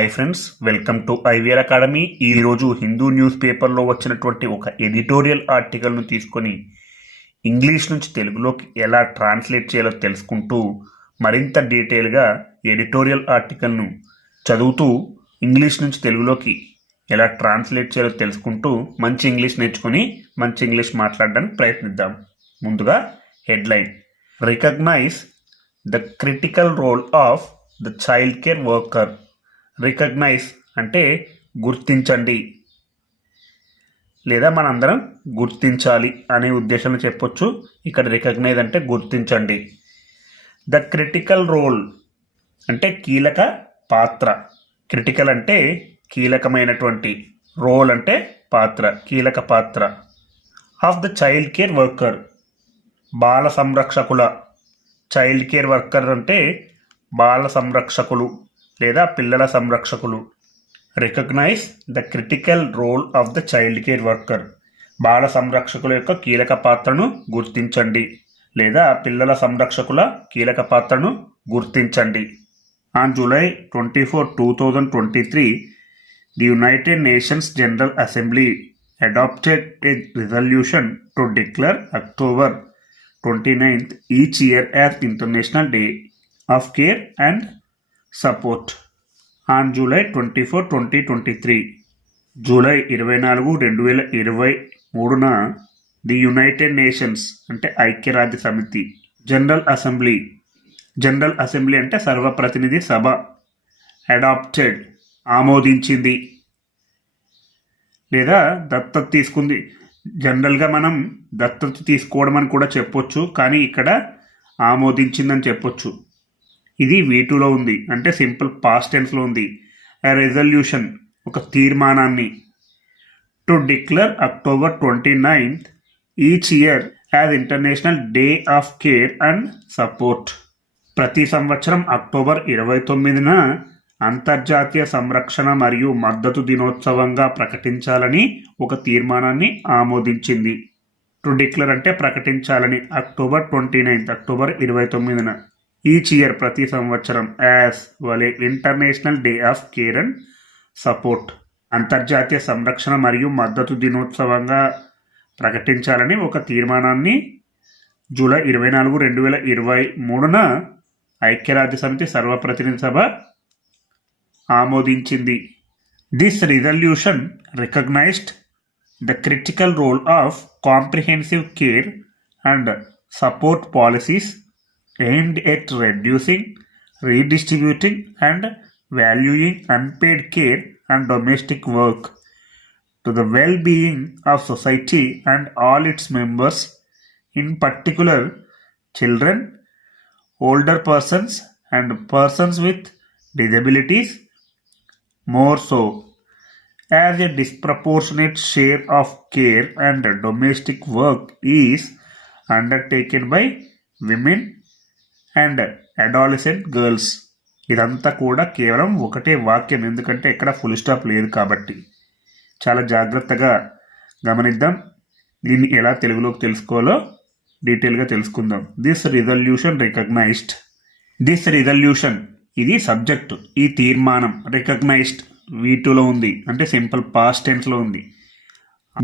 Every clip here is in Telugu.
Hi friends welcome to IVR academy ఈరోజు హిందూ న్యూస్ పేపర్లో వచ్చినటువంటి ఒక ఎడిటోరియల్ ఆర్టికల్ను తీసుకొని ఇంగ్లీష్ నుంచి తెలుగులోకి ఎలా ట్రాన్స్లేట్ చేయాలో తెలుసుకుంటూ మరింత డీటెయిల్గా ఎడిటోరియల్ ఆర్టికల్ను చదువుతూ ఇంగ్లీష్ నుంచి తెలుగులోకి ఎలా ట్రాన్స్లేట్ చేయాలో తెలుసుకుంటూ మంచి ఇంగ్లీష్ నేర్చుకొని మంచి ఇంగ్లీష్ మాట్లాడడానికి ప్రయత్నిద్దాం. ముందుగా headline recognise the critical role of the child care worker recognise అంటే గుర్తించండి. లేదా మనందరం గుర్తించాలి అనే ఉద్దేశంలో చెప్పొచ్చు. ఇక్కడ రికగ్నైజ్ అంటే గుర్తించండి. ద క్రిటికల్ రోల్ అంటే కీలక పాత్ర. క్రిటికల్ అంటే కీలకమైనటువంటి రోల్ అంటే పాత్ర కీలక పాత్ర. Of the child care worker. బాల సంరక్షకుల. చైల్డ్ కేర్ వర్కర్ అంటే బాల సంరక్షకులు. లేదా పిల్లల సంరక్షకులు. Recognise the critical role of the child care worker బాల సంరక్షకుల యొక్క కీలక పాత్రను గుర్తించండి. లేదా పిల్లల సంరక్షకుల కీలక పాత్రను గుర్తించండి. On July twenty four two thousand twenty three the United Nations General Assembly adopted a resolution to declare October twenty ninth each year as International Day of Care and Support. On July twenty four twenty twenty three. July ఇరవై నాలుగు రెండు వేల ఇరవై మూడున ది యునైటెడ్ నేషన్స్ అంటే ఐక్యరాజ్య సమితి జనరల్ అసెంబ్లీ జనరల్ అసెంబ్లీ అంటే సర్వప్రతినిధి సభ అడాప్టెడ్ ఆమోదించింది. లేదా దత్తత తీసుకుంది. జనరల్గా మనం దత్తత తీసుకోవడం అని కూడా చెప్పొచ్చు కానీ ఇక్కడ ఆమోదించిందని చెప్పొచ్చు. ఇది వీటూలో ఉంది. అంటే సింపుల్ పాస్ట్ టెన్స్లో ఉంది. రెజల్యూషన్ ఒక తీర్మానాన్ని. To declare October twenty ninth each year as International Day of Care and Support ప్రతి సంవత్సరం అక్టోబర్ ఇరవై తొమ్మిదిన అంతర్జాతీయ సంరక్షణ మరియు మద్దతు దినోత్సవంగా ప్రకటించాలని ఒక తీర్మానాన్ని ఆమోదించింది. టు డిక్లర్ అంటే ప్రకటించాలని. అక్టోబర్ ట్వంటీ నైన్త్ అక్టోబర్ ఇరవై తొమ్మిదిన. ఈచ్ ఇయర్ ప్రతి సంవత్సరం యాజ్ వలే International Day of Care and Support అంతర్జాతీయ సంరక్షణ మరియు మద్దతు దినోత్సవంగా ప్రకటించాలని ఒక తీర్మానాన్ని జూలై ఇరవై నాలుగు రెండు వేల ఇరవై మూడున ఐక్యరాజ్య సమితి సర్వప్రతినిధి సభ ఆమోదించింది. This resolution recognised the critical role of comprehensive care and support policies aimed at reducing, redistributing, and valuing unpaid care and domestic work to the well being of society and all its members, in particular children, older persons, and persons with disabilities, more so. As a disproportionate share of care and domestic work is undertaken by women and adolescent girls. ఇదంతా కూడా కేవలం ఒకటే వాక్యం ఎందుకంటే ఎక్కడ ఫుల్ స్టాప్ లేదు కాబట్టి. చాలా జాగ్రత్తగా గమనిద్దాం. దీన్ని ఎలా తెలుగులోకి తెలుసుకోవాలో డీటెయిల్గా తెలుసుకుందాం. This resolution recognised this resolution ఇది సబ్జెక్టు ఈ తీర్మానం రికగ్నైజ్డ్ వీటిలో ఉంది. అంటే సింపుల్ పాస్ట్ టెన్స్లో ఉంది.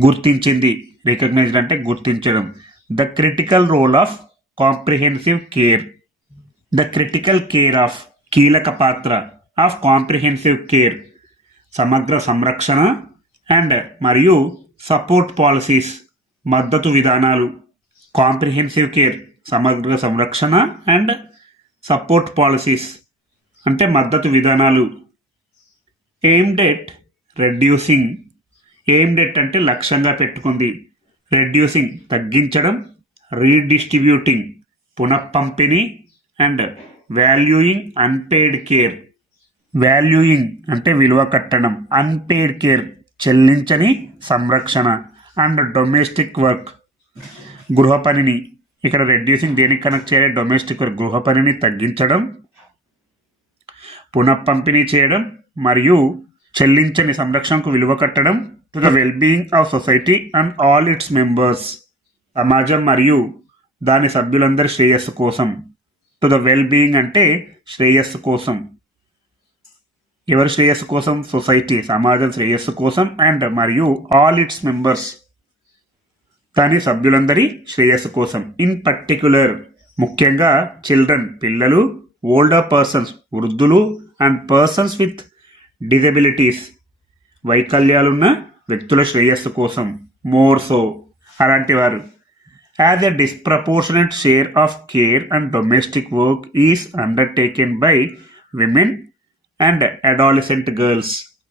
గుర్తించింది రికగ్నైజ్డ్ అంటే గుర్తించడం. The critical role of comprehensive care the critical care of కీలక పాత్ర ఆఫ్ కాంప్రిహెన్సివ్ కేర్ సమగ్ర సంరక్షణ అండ్ మరియు సపోర్ట్ పాలసీస్ మద్దతు విధానాలు కాంప్రిహెన్సివ్ కేర్ సమగ్ర సంరక్షణ అండ్ సపోర్ట్ పాలసీస్ అంటే మద్దతు విధానాలు aimed at reducing aimed at అంటే లక్ష్యంగా పెట్టుకుంది రెడ్యూసింగ్ తగ్గించడం రీడిస్ట్రిబ్యూటింగ్ పునఃపంపిణీ and valuing unpaid care. Valuing అంటే విలువ కట్టడం. అన్పెయిడ్ కేర్ చెల్లించని సంరక్షణ. అండ్ డొమెస్టిక్ వర్క్ గృహ పనిని ఇక్కడ రెడ్యూసింగ్ దేనికి కనెక్ట్ చేయాలి? డొమెస్టిక్ వర్క్ గృహ పనిని తగ్గించడం పునఃపంపిణీ చేయడం మరియు చెల్లించని సంరక్షణకు విలువ కట్టడం to the wellbeing of society and all its members సమాజం మరియు దాని సభ్యులందరి శ్రేయస్సు కోసం. టు ద వెల్ బీయింగ్ అంటే శ్రేయస్సు కోసం. ఎవరి శ్రేయస్సు కోసం? సొసైటీ సమాజం శ్రేయస్సు కోసం అండ్ మరియు ఆల్ ఇట్స్ మెంబర్స్. దాని సభ్యులందరి శ్రేయస్సు కోసం. ఇన్ పర్టిక్యులర్ ముఖ్యంగా చిల్డ్రన్ పిల్లలు ఓల్డర్ పర్సన్స్ వృద్ధులు అండ్ పర్సన్స్ విత్ డిజబిలిటీస్ వైకల్యాలున్న వ్యక్తుల శ్రేయస్సు కోసం. More so. అలాంటి వారు. As a disproportionate share of care and domestic work is undertaken by women and adolescent girls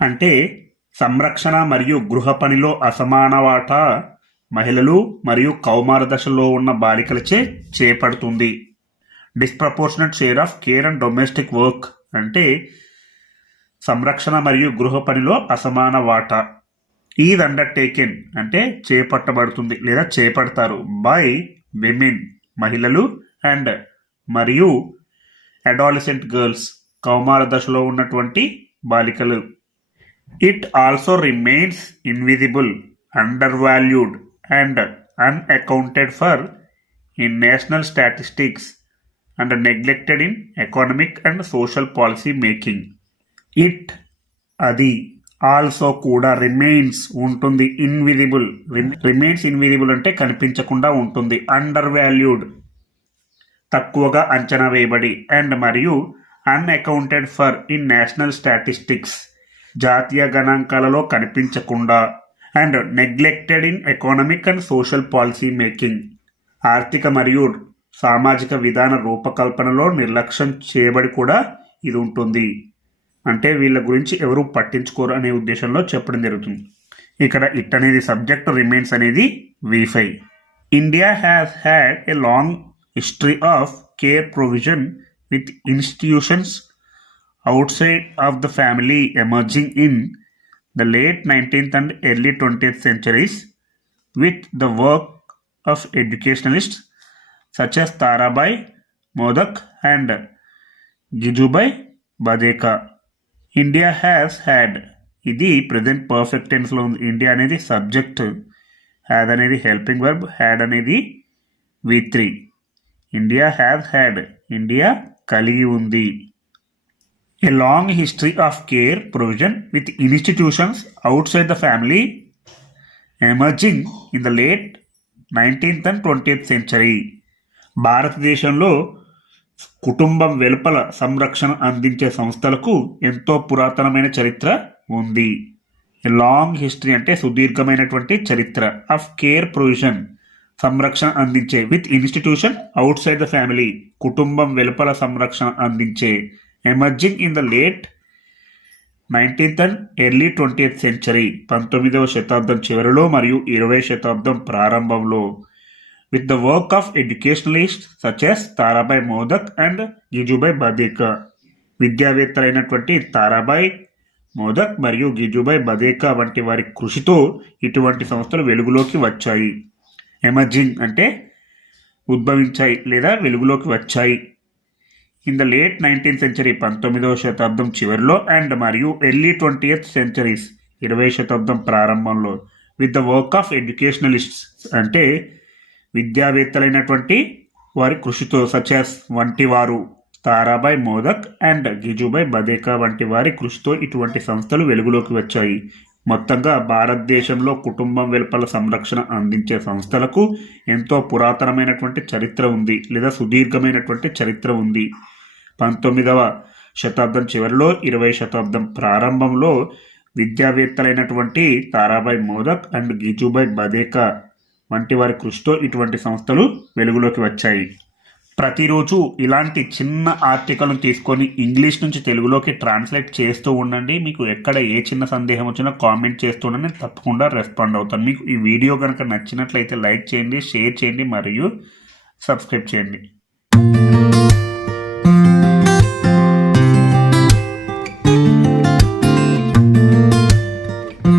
అంటే సంరక్షణ మరియు గృహ పనిలో అసమాన వాటా మహిళలు మరియు కౌమార దశలో ఉన్న బాలికలచే చేపడుతుంది. Disproportionate share of care and domestic work అంటే సంరక్షణ మరియు గృహ పనిలో అసమాన వాటా. ఈజ్ అండర్టేకెన్ అంటే చేపట్టబడుతుంది లేదా చేపడతారు బై విమెన్ మహిళలు అండ్ మరియు అడాలసెంట్ గర్ల్స్ కౌమార దశలో ఉన్నటువంటి బాలికలు. It also remains invisible undervalued and unaccounted for in national statistics and neglected in economic and social policy making. It అది ఆల్సో కూడా రిమైన్స్ ఉంటుంది. ఇన్విజిబుల్ రిమైన్స్ ఇన్విజిబుల్ అంటే కనిపించకుండా ఉంటుంది. అండర్ వాల్యూడ్ తక్కువగా అంచనా వేయబడి. అండ్ మరియు unaccounted for in national statistics జాతీయ గణాంకాలలో కనిపించకుండా. And neglected in economic and social policy making ఆర్థిక మరియు సామాజిక విధాన రూపకల్పనలో నిర్లక్ష్యం చేయబడి కూడా ఇది ఉంటుంది. అంటే వీళ్ళ గురించి ఎవరు పట్టించుకోరు అనే ఉద్దేశంలో చెప్పడం జరుగుతుంది. ఇక్కడ ఇట్ అనేది సబ్జెక్ట్ రిమైన్స్ అనేది వీఫై India has had a long history of care provision with institutions outside of the family emerging in the late nineteenth and early twentieth centuries with the work of educationalist such as Tarabai Modak and Gijubhai Badheka India has had ఇది ప్రజెంట్ పర్ఫెక్ట్ టెన్స్లో ఉంది. ఇండియా అనేది సబ్జెక్ట్ హ్యాడ్ అనేది హెల్పింగ్ వర్బ్ హ్యాడ్ అనేది V three India has had India కలిగి ఉంది. A long history of care provision with institutions outside the family emerging in the late nineteenth and twentieth century భారతదేశంలో కుటుంబం వెలుపల సంరక్షణ అందించే సంస్థలకు ఎంతో పురాతనమైన చరిత్ర ఉంది. లాంగ్ హిస్టరీ అంటే సుదీర్ఘమైనటువంటి చరిత్ర. ఆఫ్ కేర్ ప్రొవిజన్ సంరక్షణ అందించే. With institution outside the family కుటుంబం వెలుపల సంరక్షణ అందించే. Emerging in the late nineteenth and early twenty century పంతొమ్మిదవ శతాబ్దం చివరిలో మరియు ఇరవై శతాబ్దం ప్రారంభంలో. With the work of educationalists such as Tarabai Modak and Gijubhai Badheka విద్యావేత్తలైనటువంటి తారాబాయ్ మోదక్ మరియు గిజుబాయ్ బదేకా వంటి వారి కృషితో ఇటువంటి సంస్థలు వెలుగులోకి వచ్చాయి. ఎమర్జింగ్ అంటే ఉద్భవించాయి లేదా వెలుగులోకి వచ్చాయి. In the late nineteenth century పంతొమ్మిదవ శతాబ్దం చివరిలో అండ్ మరియు ఎర్లీ ట్వంటీ సెంచరీస్ ఇరవై శతాబ్దం ప్రారంభంలో with the work of educationalists అంటే విద్యావేత్తలైనటువంటి వారి కృషితో సచెస్ వంటి వారు తారాబాయ్ మోదక్ అండ్ గిజుబాయ్ బదేకా వంటి వారి కృషితో ఇటువంటి సంస్థలు వెలుగులోకి వచ్చాయి. మొత్తంగా భారతదేశంలో కుటుంబం వెలుపల సంరక్షణ అందించే సంస్థలకు ఎంతో పురాతనమైనటువంటి చరిత్ర ఉంది లేదా సుదీర్ఘమైనటువంటి చరిత్ర ఉంది. పంతొమ్మిదవ శతాబ్దం చివరిలో ఇరవై శతాబ్దం ప్రారంభంలో విద్యావేత్తలైనటువంటి తారాబాయ్ మోదక్ అండ్ గిజుబాయ్ బదేకా వంటి వారి కృషితో ఇటువంటి సంస్థలు వెలుగులోకి వచ్చాయి. ప్రతిరోజు ఇలాంటి చిన్న ఆర్టికల్ను తీసుకొని ఇంగ్లీష్ నుంచి తెలుగులోకి ట్రాన్స్లేట్ చేస్తూ ఉండండి. మీకు ఎక్కడ ఏ చిన్న సందేహం వచ్చినా కామెంట్ చేస్తూ ఉండండి. తప్పకుండా రెస్పాండ్ అవుతాను. మీకు ఈ వీడియో కనుక నచ్చినట్లయితే లైక్ చేయండి షేర్ చేయండి మరియు సబ్స్క్రైబ్ చేయండి.